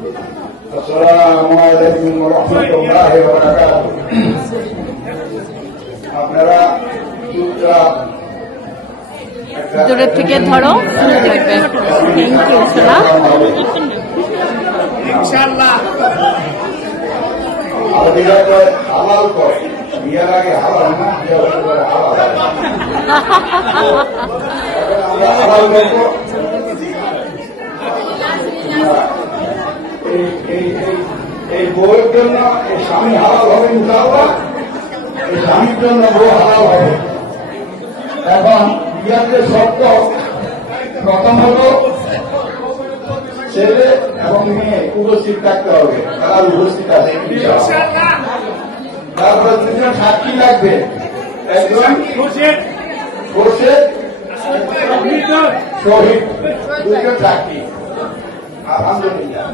আসসালামু আলাইকুম ওয়া রাহমাতুল্লাহি ওয়া বারাকাতুহু আপনারা একটা- থেকে ধরো থ্যাংক ইউ সোনা করে হালাল করে বিয়ের আগে হালাল না হালাল। আমরা হালাল করব এই এই এই এই বউয়ের জন্য এই স্বামী হালাল হবে ইনশাআল্লাহ এই স্বামীর জন্য বউ হালাল হবে। এখন বিয়াতে শর্ত প্রথম হলো ছেলে এবং মেয়ে উপস্থিত থাকতে হবে তারা উপস্থিত আছে। তারপরে দুজন সাক্ষী লাগবে একজন শহীদ দুজন সাক্ষী। আলহামদুলিল্লাহ।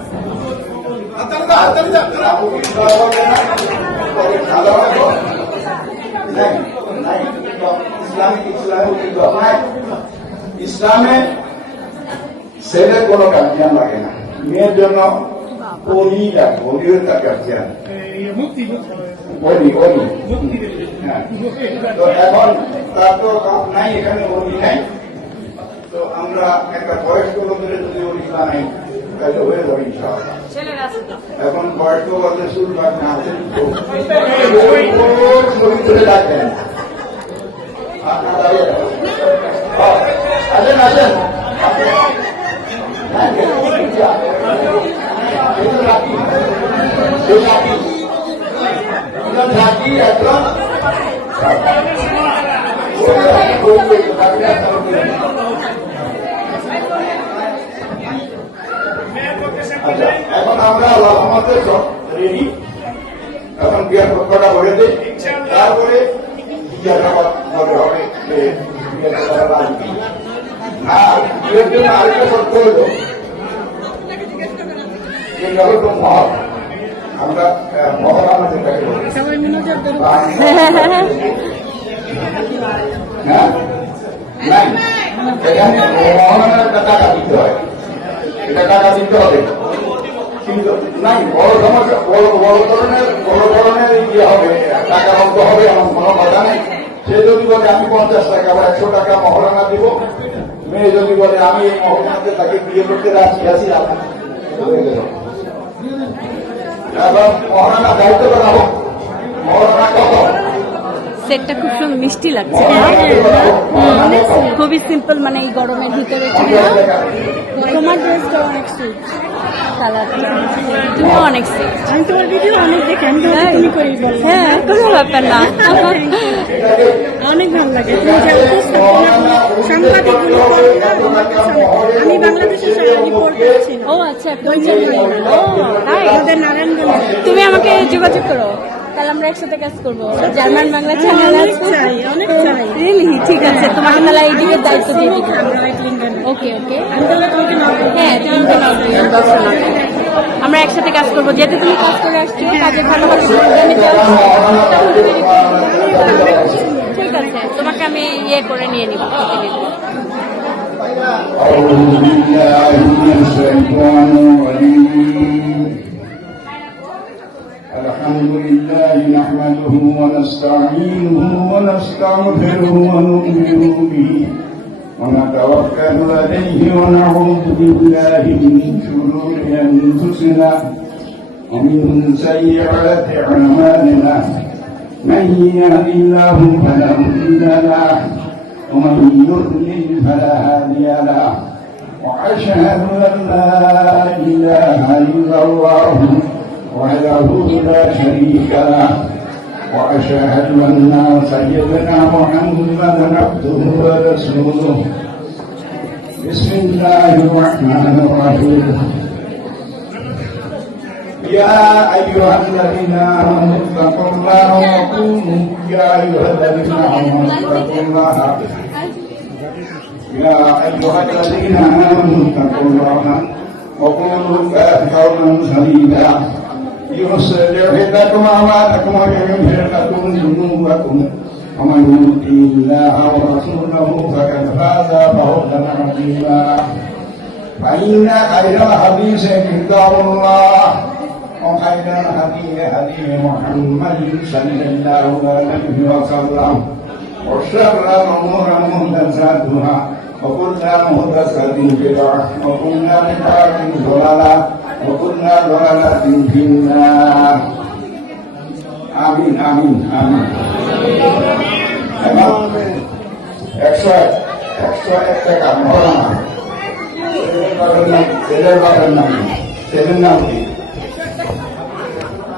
ইসলামে ছেলের কোনো গার্জিয়ান লাগে না মেয়ের জন্য অলি লাগে অলিও তার গার্জিয়ান অলি অলি হ্যাঁ তো এখন তার তো কাপ নাই এখানে অলি নাই তো আমরা একটা বয়স্ক লোকের যদি অলি বানাই তাহলে হয়ে যাবে ইনশাআল্লাহ। এখন বয়স্ক বলতে শুরু ভাগ না আছে ছবি তুলে রাখবেন আসেন আসেন। একজন আচ্ছা এখন আমরা রহমতের সব রেডি এখন বিয়ার পক্ষটা ভরে দিই তারপরে হ্যাঁ নাই মহরণের টাকা দিতে হয় এটা টাকা হবে কিন্তু নাই বড় সমস্যা বড় বড় ধরনের বড় ধরনের ইয়ে হবে টাকা মতো হবে এমন কোনো কথা নেই সে যদি বলে আমি পঞ্চাশ টাকা বা একশো টাকা মহরণা দিব, মেয়ে যদি বলে আমি এই মহারানাতে তাকে বিয়ে করতে রাজি আছি আপনার মহারানা দায়িত্ব করা হোক। মহারানা কত? সেটটা খুব সুন্দর মিষ্টি লাগছে। খুবই সিম্পল মানে এই গরমের ভিতরে ছিল তোমার ড্রেসটা অনেক সুইট তুমি অনেক আমি তোমার ভিডিও অনেক দেখি আমি তুমি করি হ্যাঁ কোনো ব্যাপার না। অনেক ভালো লাগে। তুমি আমি বাংলাদেশের রিপোর্ট করছি ও আচ্ছা তুমি ও তাই আমাদের নারায়ণগঞ্জ। তুমি আমাকে যোগাযোগ করো। তাহলে আমরা একসাথে কাজ করবো জার্মান বাংলা চ্যানেল অনেক আছে চাই অনেক চাই রিয়েলি ঠিক আছে তোমাকে তাহলে এই দিকের দায়িত্ব দিয়ে দিবো রাইট লিঙ্গনে ওকে ওকে আমি তাহলে তোমাকে নক হ্যাঁ তিনটে নাও আমরা একসাথে কাজ করবো যেহেতু তুমি কাজ করে আসছো কাজে ভালো ভালো যোগদান দিতে আসছো, তখন তুমি ঠিক আছে তোমাকে আমি ইয়ে করে নিয়ে নিব প্রতিনিধি। أعوذ بالله من الشيطان الرجيم الحمد لله نحمده ونستعينه ونستغفره ونؤمن به ونتوكل عليه ونعوذ بالله من شرور أنفسنا ومن سيئات أعمالنا. من يهد الله فلا مضل له ومن يضلل فلا هادي له. وأشهد أن لا إله إلا الله وحده لا شريك له. وأشهد أن سيدنا محمدا عبده ورسوله. بسم الله الرحمن الرحيم. يا أيها الذين آمنوا اتقوا الله وقولوا يا أيها الذين آمنوا اتقوا الله. يا أيها الذين آمنوا اتقوا الله وقولوا قولا سديدا. يصلح لكم أعمالكم ويغفر لكم ذنوبكم ومن يطع الله ورسوله فقد فاز فوزا عظيما فإن خير الحديث كتاب الله وخير الهدي هدي محمد صلى الله عليه وسلم وشر الأمور محدثاتها وكل محدثة بدعة وكل بدعة ضلالة وكل ضلالة في النار আমিন আমিন আমিন এবার একশো এক একশো এক টাকা মহারানা ছেলের বাবার নাম ছেলের নাম কি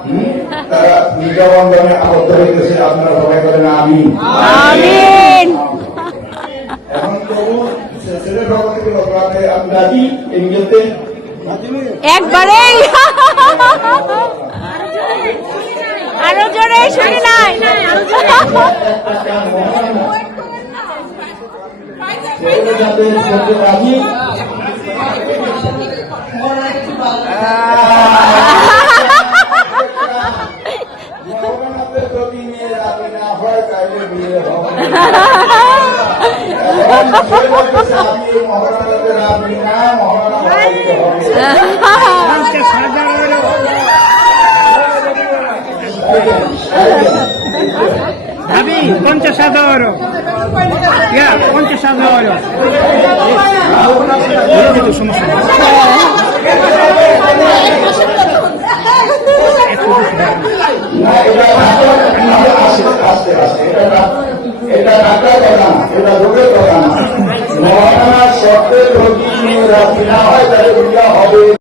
হুম? তারা নিজাবন্ধনে আবদ্ধ হইতেছে আপনারা সবাই করেন আমি আমিন এখন তবু ছেলের বাবা থেকে লোকাতে আপনার কি ইংরেজিতে একবারেই। আরও জোরে শুনি নাই যদি মেয়ে রাজি না হয় তাইলে বিয়ে হবে ভাবি পঞ্চাশ হাজার পঞ্চাশ হাজার সমস্যা।